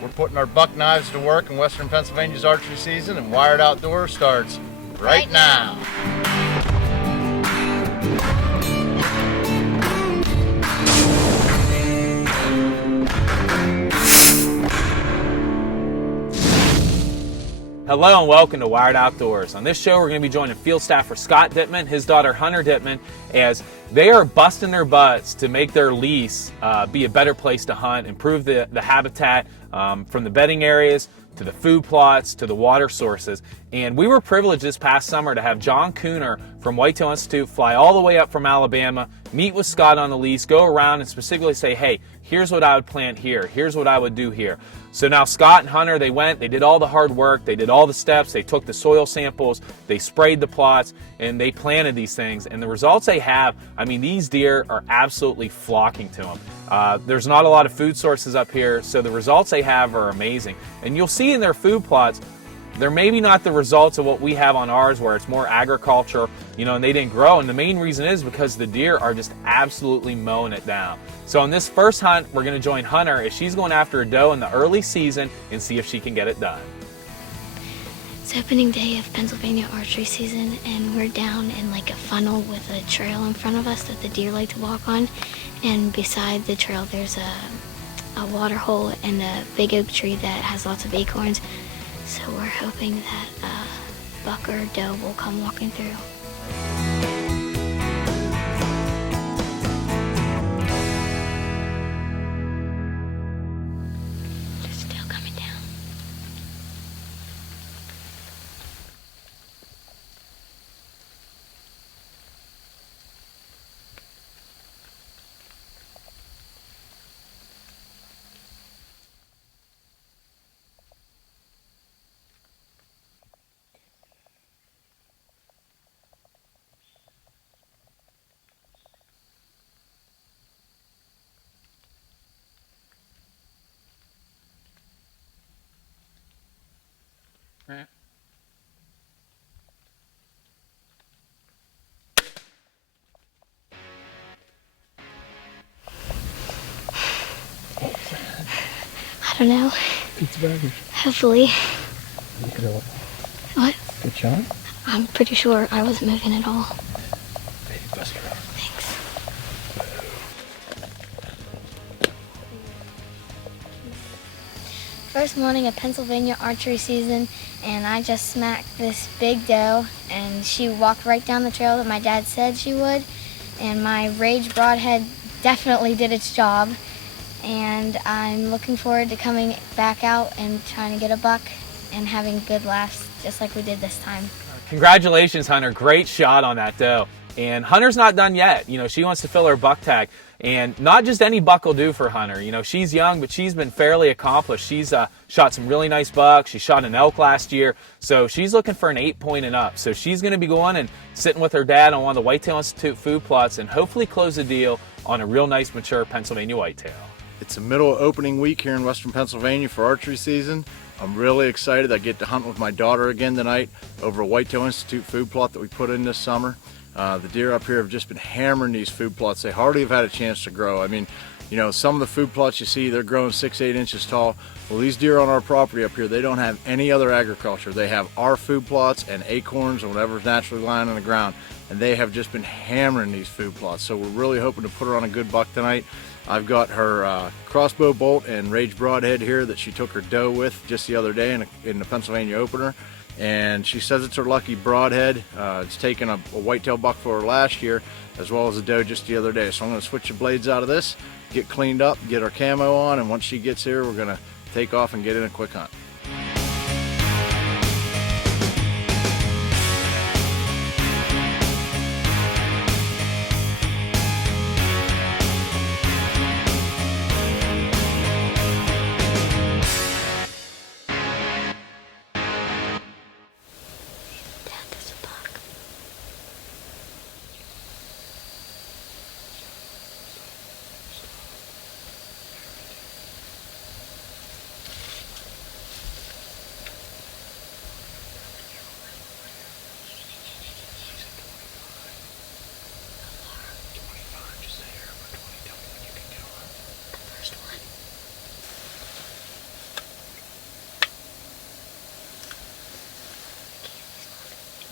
We're putting our buck knives to work in Western Pennsylvania's archery season, and Wired Outdoors starts right now. Hello and welcome to Wired Outdoors. On this show, we're going to be joining field staffer Scott Dittman, his daughter Hunter Dittman, as they are busting their butts to make their lease be a better place to hunt, improve the habitat from the bedding areas to the food plots to the water sources. And we were privileged this past summer to have John Cooner from Whitetail Institute fly all the way up from Alabama, meet with Scott on the lease, go around and specifically say, hey, here's what I would plant here, here's what I would do here. So now Scott and Hunter, they went, they did all the hard work, they did all the steps, they took the soil samples, they sprayed the plots, and they planted these things. And the results they have, I mean, these deer are absolutely flocking to them. There's not a lot of food sources up here, so the results they have are amazing. And you'll see in their food plots, they're maybe not the results of what we have on ours, where it's more agriculture, and they didn't grow. And the main reason is because the deer are just absolutely mowing it down. So on this first hunt, we're going to join Hunter as she's going after a doe in the early season and see if she can get it done. It's opening day of Pennsylvania archery season, and we're down in like a funnel with a trail in front of us that the deer like to walk on. And beside the trail, there's a water hole and a big oak tree that has lots of acorns. So we're hoping that a buck or a doe will come walking through. They're still coming down. I don't know. Pizza burgers. Hopefully. Look it up. What? Good shot. I'm pretty sure I wasn't moving at all. Baby buster up. Thanks. First morning of Pennsylvania archery season, and I just smacked this big doe, and she walked right down the trail that my dad said she would, and my Rage broadhead definitely did its job, and I'm looking forward to coming back out and trying to get a buck and having good laughs just like we did this time. Congratulations, Hunter. Great shot on that doe. And Hunter's not done yet. She wants to fill her buck tag. And not just any buck will do for Hunter. She's young, but she's been fairly accomplished. She's shot some really nice bucks. She shot an elk last year. So she's looking for an 8-point and up. So she's going to be going and sitting with her dad on one of the Whitetail Institute food plots and hopefully close the deal on a real nice, mature Pennsylvania whitetail. It's the middle of opening week here in Western Pennsylvania for archery season. I'm really excited. I get to hunt with my daughter again tonight over a Whitetail Institute food plot that we put in this summer. The deer up here have just been hammering these food plots. They hardly have had a chance to grow. I mean, some of the food plots you see, they're growing 6-8 inches tall. Well, these deer on our property up here, they don't have any other agriculture. They have our food plots and acorns and whatever's naturally lying on the ground. And they have just been hammering these food plots. So we're really hoping to put her on a good buck tonight. I've got her crossbow bolt and Rage broadhead here that she took her doe with just the other day in the Pennsylvania opener. And she says it's her lucky broadhead. It's taken a whitetail buck for her last year, as well as a doe just the other day. So I'm going to switch the blades out of this, get cleaned up, get our camo on, and once she gets here, we're going to take off and get in a quick hunt.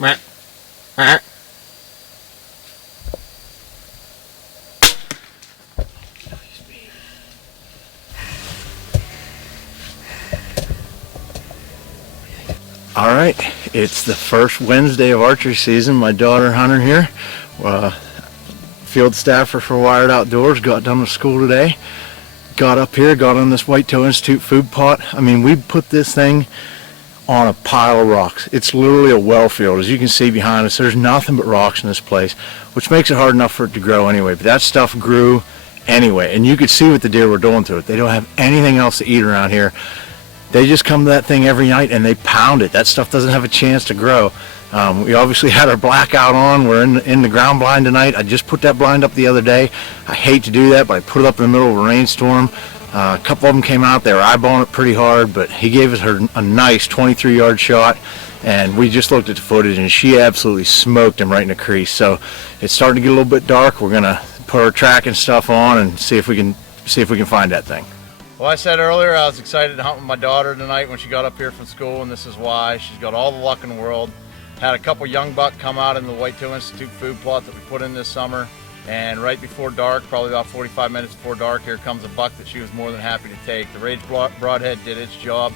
All right, it's the first Wednesday of archery season. My daughter Hunter here, field staffer for Wired Outdoors, got done with school today. Got up here, got on this Whitetail Institute food plot. I mean, we put this thing on a pile of rocks. It's literally a well field. As you can see behind us, there's nothing but rocks in this place, which makes it hard enough for it to grow anyway. But that stuff grew anyway, and you could see what the deer were doing to it. They don't have anything else to eat around here. They just come to that thing every night and they pound it. That stuff doesn't have a chance to grow. We obviously had our blackout on. We're in the ground blind tonight. I just put that blind up the other day. I hate to do that, but I put it up in the middle of a rainstorm. A couple of them came out. They were eyeballing it pretty hard, but he gave us a nice 23-yard shot, and we just looked at the footage, and she absolutely smoked him right in the crease. So it's starting to get a little bit dark. We're gonna put our tracking stuff on and see if we can find that thing. Well, I said earlier I was excited to hunt with my daughter tonight when she got up here from school, and this is why. She's got all the luck in the world. Had a couple young buck come out in the Whitetail Institute food plot that we put in this summer, and right before dark, probably about 45 minutes before dark, here comes a buck that she was more than happy to take. The Rage Broadhead did its job.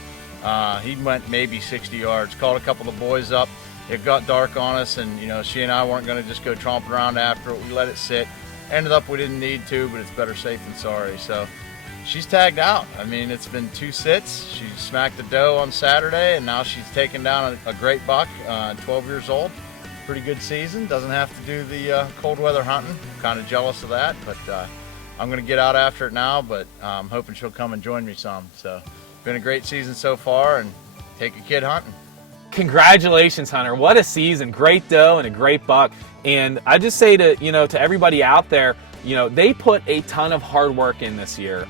He went maybe 60 yards. Called a couple of the boys up. It got dark on us, and you know, she and I weren't going to just go tromping around after it. We let it sit. Ended up we didn't need to, but it's better safe than sorry. So she's tagged out. I mean, it's been 2 sits. She smacked the doe on Saturday, and now she's taken down a great buck, 12 years old. Pretty good season. Doesn't have to do the cold weather hunting. Kind of jealous of that, but I'm going to get out after it now, but I'm hoping she'll come and join me some. So been a great season so far, and take a kid hunting. Congratulations, Hunter. What a season. Great doe and a great buck. And I just say to everybody out there, they put a ton of hard work in this year.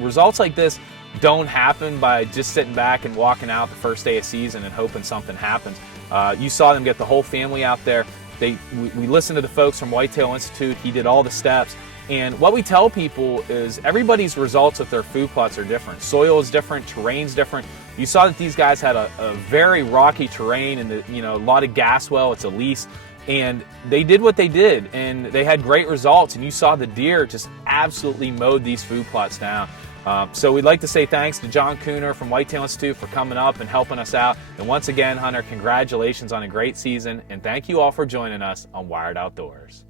Results like this don't happen by just sitting back and walking out the first day of season and hoping something happens. You saw them get the whole family out there. We listened to the folks from Whitetail Institute. He did all the steps. And what we tell people is everybody's results with their food plots are different. Soil is different, terrain's different. You saw that these guys had a very rocky terrain and a lot of gas well. It's a lease. And they did what they did, and they had great results. And you saw the deer just absolutely mowed these food plots down. So we'd like to say thanks to John Cooner from Whitetail Institute for coming up and helping us out. And once again, Hunter, congratulations on a great season, and thank you all for joining us on Wired Outdoors.